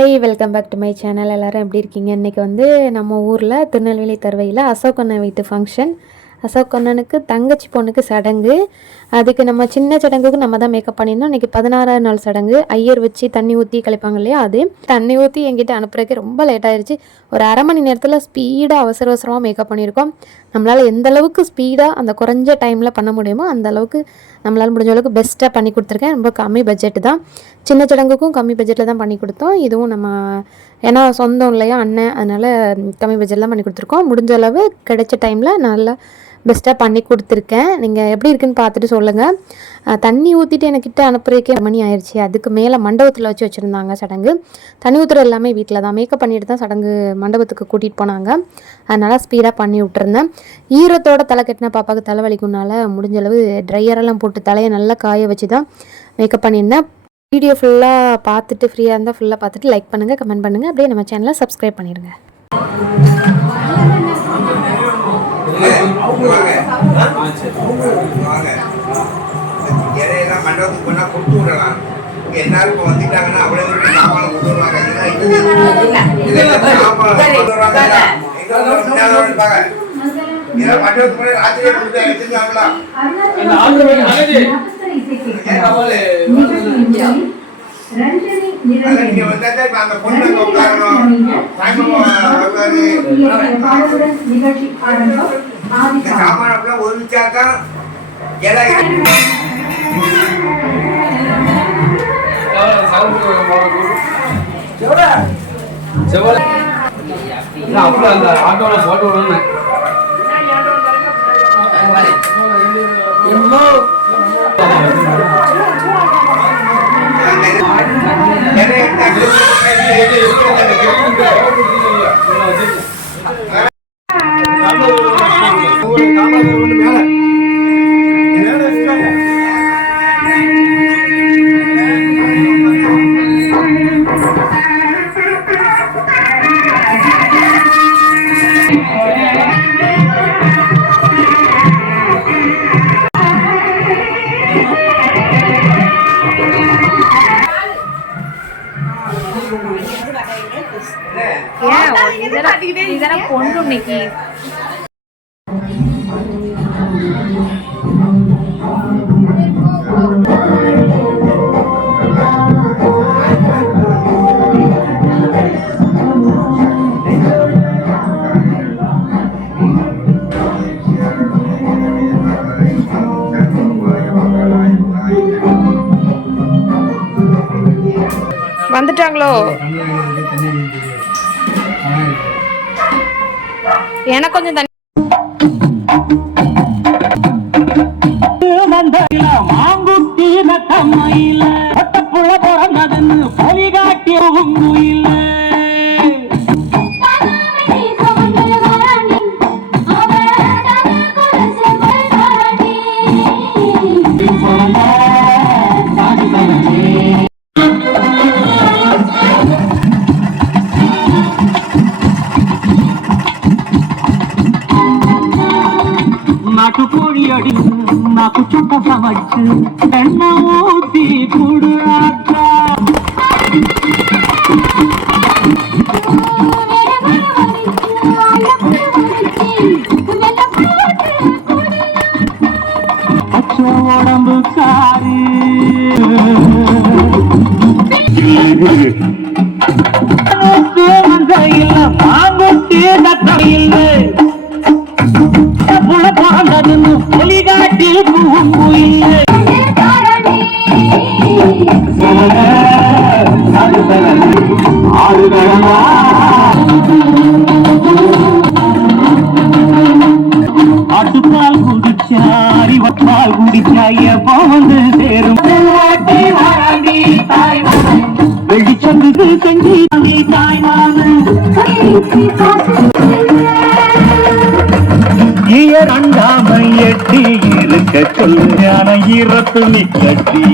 Hi, welcome back to my channel. எல்லோரும் எப்படி இருக்கீங்க? இன்றைக்கி வந்து நம்ம ஊரில் திருநெல்வேலி தருவையில் அசோக் அண்ணன் வீட்டு ஃபங்க்ஷன். அசோக் அண்ணனுக்கு தங்கச்சி பொண்ணுக்கு சடங்கு. அதுக்கு நம்ம சின்ன சடங்குக்கு நம்ம தான் மேக்கப் பண்ணியிருந்தோம். இன்றைக்கி 16ஆவது நாள் சடங்கு. ஐயர் வச்சு தண்ணி ஊற்றி கழிப்பாங்க இல்லையா, அது தண்ணி ஊற்றி என்கிட்ட அனுப்புறதுக்கு ரொம்ப லேட் ஆயிடுச்சு. ஒரு அரை மணி நேரத்தில் ஸ்பீடாக அவசர அவசரமாக மேக்கப் பண்ணியிருக்கோம். நம்மளால் எந்த அளவுக்கு ஸ்பீடாக அந்த குறைஞ்ச டைமில் பண்ண முடியுமோ அந்த அளவுக்கு நம்மளால் முடிஞ்ச அளவுக்கு பெஸ்ட்டாக பண்ணி கொடுத்துருக்கேன். ரொம்ப கம்மி பட்ஜெட்டு தான். சின்ன சடங்குக்கும் கம்மி பட்ஜெட்டில் தான் பண்ணி கொடுத்தோம். இதுவும் நம்ம ஏன்னா சொந்தம் இல்லையா அண்ணன், அதனால் கம்மி பட்ஜெட்டில் தான் பண்ணி கொடுத்துருக்கோம். முடிஞ்ச அளவு கிடைச்ச டைமில் நல்லா பெஸ்ட்டாக பண்ணி கொடுத்துருக்கேன். நீங்கள் எப்படி இருக்குன்னு பார்த்துட்டு சொல்லுங்கள். தண்ணி ஊற்றிட்டு என்கிட்ட அனுப்புறதுக்கே மணி ஆயிடுச்சு. அதுக்கு மேலே மண்டபத்தில் வச்சு வச்சுருந்தாங்க சடங்கு. தண்ணி ஊற்றுற எல்லாமே வீட்டில் தான். மேக்கப் பண்ணிட்டு தான் சடங்கு மண்டபத்துக்கு கூட்டிகிட்டு போனாங்க. அதனால் ஸ்பீடாக பண்ணி விட்டுருந்தேன். ஈரத்தோட தலை கட்டின பாப்பாவுக்கு தலைவலிக்குனால முடிஞ்சளவு ட்ரையரெல்லாம் போட்டு தலையை நல்லா காய வச்சு தான் மேக்கப் பண்ணியிருந்தேன். வீடியோ ஃபுல்லாக பார்த்துட்டு ஃப்ரீயாக இருந்தால் ஃபுல்லாக பார்த்துட்டு லைக் பண்ணுங்கள், கமெண்ட் பண்ணுங்கள். அப்படியே நம்ம சேனலை சப்ஸ்கிரைப் பண்ணிடுங்க. இலையெல்லாம் மண்டபத்துக்கு போனா கொடுத்து விடலாம். எல்லாரும் இப்போ வந்துட்டாங்கன்னா அவ்வளோ சாப்பாடு கொண்டு வருவாங்க. மண்டபத்துக்கு போய் ராத்திரியே கொடுத்து எடுத்துருக்காங்களா? நீங்க வந்தா இப்ப அந்த பொண்ணு உட்காரணும். சாமான ஒதுச்சாக்கா அப்புறம் அந்த ஆட்டோல போட்டு விடணும். பொண்ணு இன்னைக்கு வந்துட்டாங்களோ? எனக்கு கொஞ்சம் தண்ணி மாங்குட்டி நட்டம்மையில புள்ள பிறந்ததுன்னு பொலி காட்டியும் இல்ல. నాటు కోడి అడి నాకు చుట్ట సమచ్చు ఎన్న ఊతి కుడు உடம்பு காரி மாங்குட்டி தட்டம் இல்லை ஒலிகாட்டில் ஆட்டுப்பால் குடிச்சா அறிவப்பால் குடிச்சா எப்போ வந்து சேரும் வெளிச்சந்துக்கு செஞ்சு தாய்மான அண்டாமை எட்டி இருக்க சொல்லு ஞான ஈரத்து நிக்கட்டி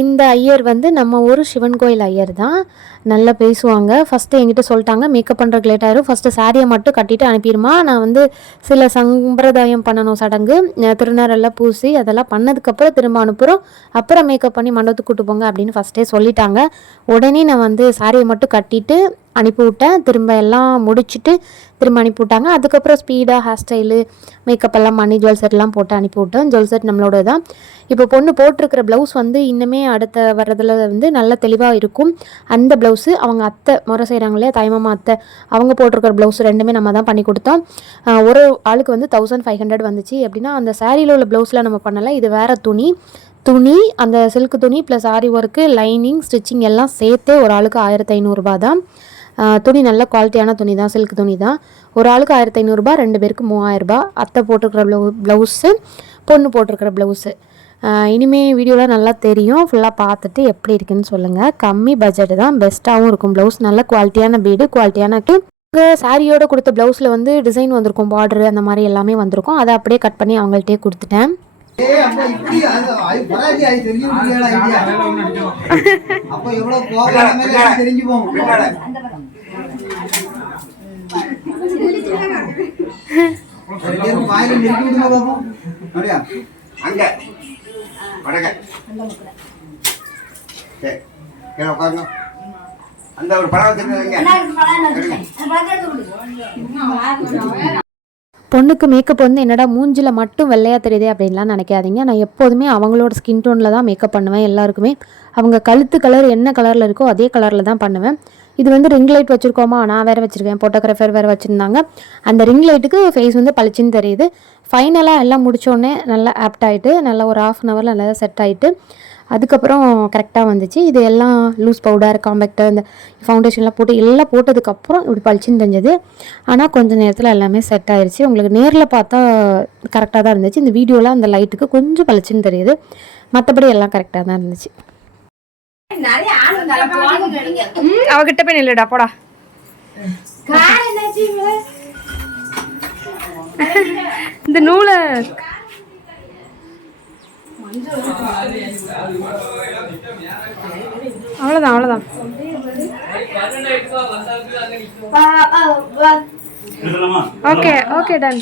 இந்த ஐயர் வந்து நம்ம ஊர் சிவன் கோயில் ஐயர் தான். நல்லா பேசுவாங்க. ஃபஸ்ட்டு என்கிட்ட சொல்லிட்டாங்க, மேக்கப் பண்ணுறதுக்கு லேட் ஆயிரும், ஃபஸ்ட்டு சாரியை மட்டும் கட்டிட்டு அனுப்பிடுமா, நான் வந்து சில சம்பிரதாயம் பண்ணணும் சடங்கு, திருநரெல்லாம் பூசி அதெல்லாம் பண்ணதுக்கப்புறம் திரும்ப அனுப்புகிறோம், அப்புறம் மேக்கப் பண்ணி மண்டபத்துக்கு கூட்டு போங்க அப்படின்னு ஃபஸ்ட்டே சொல்லிட்டாங்க. உடனே நான் வந்து சாரியை மட்டும் கட்டிட்டு அனுப்பிவிட்டேன். திரும்ப எல்லாம் முடிச்சுட்டு திரும்ப அனுப்பிவிட்டாங்க. அதுக்கப்புறம் ஸ்பீடாக ஹேர் ஸ்டைலு மேக்கப் எல்லாம் பண்ணி ஜுவல் செட்லாம் போட்டு அனுப்பிவிட்டேன். ஜுவல் செட் நம்மளோட தான். இப்போ பொண்ணு போட்டிருக்கிற ப்ளவுஸ் வந்து இன்னுமே அடுத்த வர்றதில் வந்து நல்ல தெளிவாக இருக்கும். அந்த ப்ளவுஸு அவங்க அத்தை முறை செய்கிறாங்களே தாய்மாமா அத்தை, அவங்க போட்டிருக்கிற ப்ளவுஸ் ரெண்டுமே நம்ம தான் பண்ணி கொடுத்தோம். ஒரு ஆளுக்கு வந்து 1500 வந்துச்சு. எப்படின்னா அந்த சாரியில் உள்ள ப்ளவுஸில் நம்ம பண்ணலை, இது வேறு துணி அந்த சில்க் துணி ப்ளஸ் ஆரி ஒர்க்கு லைனிங் ஸ்டிச்சிங் எல்லாம் சேர்த்தே ஒரு ஆளுக்கு 1500 தான். துணி நல்ல குவாலிட்டியான துணி தான், சில்க் துணி தான். ஒரு ஆளுக்கு 1500, 2 பேருக்கு 3000. அத்தை போட்டிருக்கிற ப்ளவுஸு, பொண்ணு போட்டிருக்கிற ப்ளவுஸு. இனிமேல் வீடியோலாம் நல்லா தெரியும், ஃபுல்லாக பார்த்துட்டு எப்படி இருக்குன்னு சொல்லுங்கள். கம்மி பட்ஜெட்டு தான், பெஸ்ட்டாகவும் இருக்கும். ப்ளவுஸ் நல்ல குவாலிட்டியான பீடு, குவாலிட்டியான சாரியோட கொடுத்த ப்ளவுஸில் வந்து டிசைன் வந்திருக்கும், பார்டரு அந்த மாதிரி எல்லாமே வந்திருக்கும். அதை அப்படியே கட் பண்ணி அவங்கள்ட்டே கொடுத்துட்டேன். அந்த ஒரு பழம் பொண்ணுக்கு மேக்கப் வந்து என்னடா மூஞ்சில் மட்டும் வெள்ளையாக தெரியுதே அப்படின்லாம் நினைக்காதீங்க. நான் எப்போதுமே அவங்களோட ஸ்கின் டோனில் தான் மேக்கப் பண்ணுவேன். எல்லாருக்குமே அவங்க கழுத்து கலர் என்ன கலரில் இருக்கோ அதே கலரில் தான் பண்ணுவேன். இது வந்து ரிங் லைட் வச்சுருக்கோமா, நான் வேறு வச்சுருக்கேன், ஃபோட்டோகிராஃபர் வேறு வச்சுருந்தாங்க. அந்த ரிங் லைட்டுக்கு ஃபேஸ் வந்து பளிச்சுன்னு தெரியுது. ஃபைனலாக எல்லாம் முடித்தோடனே நல்லா ஆப்ட் ஆகிட்டு நல்லா ஒரு 1/2 hour நல்லா செட் ஆகிட்டு அதுக்கப்புறம் கரெக்டாக வந்துச்சு. இது எல்லாம் லூஸ் பவுடர் காம்பேக்டர் இந்த ஃபவுண்டேஷன்லாம் போட்டு எல்லாம் போட்டதுக்கப்புறம் இப்படி பளிச்சுன்னு தெரிஞ்சது. ஆனால் கொஞ்சம் நேரத்தில் எல்லாமே செட் ஆயிடுச்சு. உங்களுக்கு நேரில் பார்த்தா கரெக்டாக தான் இருந்துச்சு. இந்த வீடியோவில் அந்த லைட்டுக்கு கொஞ்சம் பளிச்சுன்னு தெரியுது, மற்றபடி எல்லாம் கரெக்டாக தான் இருந்துச்சு. அவகிட்ட போய் நில்லுடா போடா. இந்த நூலை அவ்வளோதான். Okay done.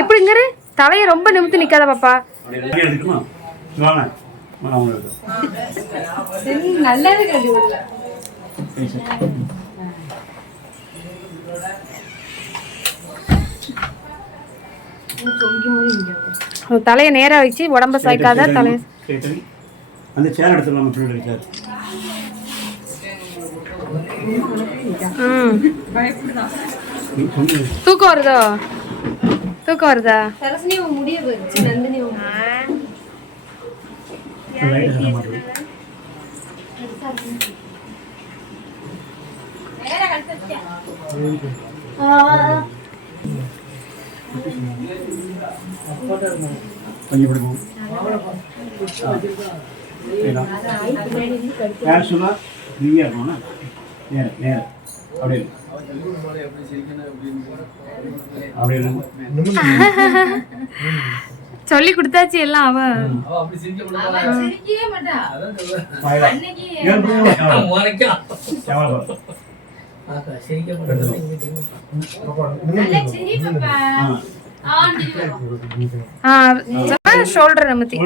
இப்படிங்கிற தலையை ரொம்ப நிமித்து நிக்காத பாப்பா. தலையை நேரா வச்சு உடம்ப சாய்க்காத. தலையை அந்த சேர் எடுத்துடலாம். பின்னாடி சேர். தூக்கம் வருதா? கொஞ்சம் பிடிக்கும். கேஷுவலாக ஃப்ரீயாக இருக்கணும்னா நேரம் அப்படியே சொல்லி கொடுத்தாச்சு எல்லாம். அவ ஷோல்டர் நமத்தி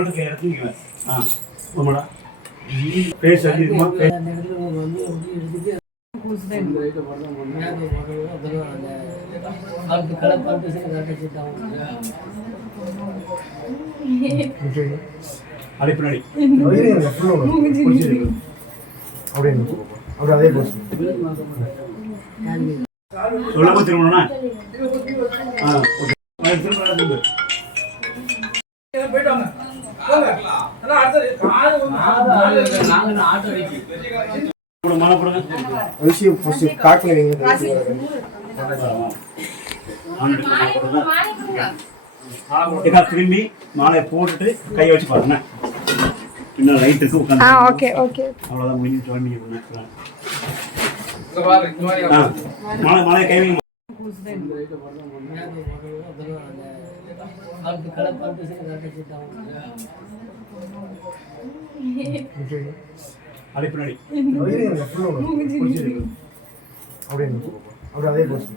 அடிப்படை சொல்லாம திரும்பணும்னா திரும்பி மாலையை போட்டுட்டு கையை வச்சு பாருங்க. இன்னும் லைட்டுக்கு உட்காந்து அவ்வளோதான் முடிஞ்சு ஜாயின் பண்ணி மாலை கை வைங்க. அது பின்னாடி அப்படியே அதே போச்சு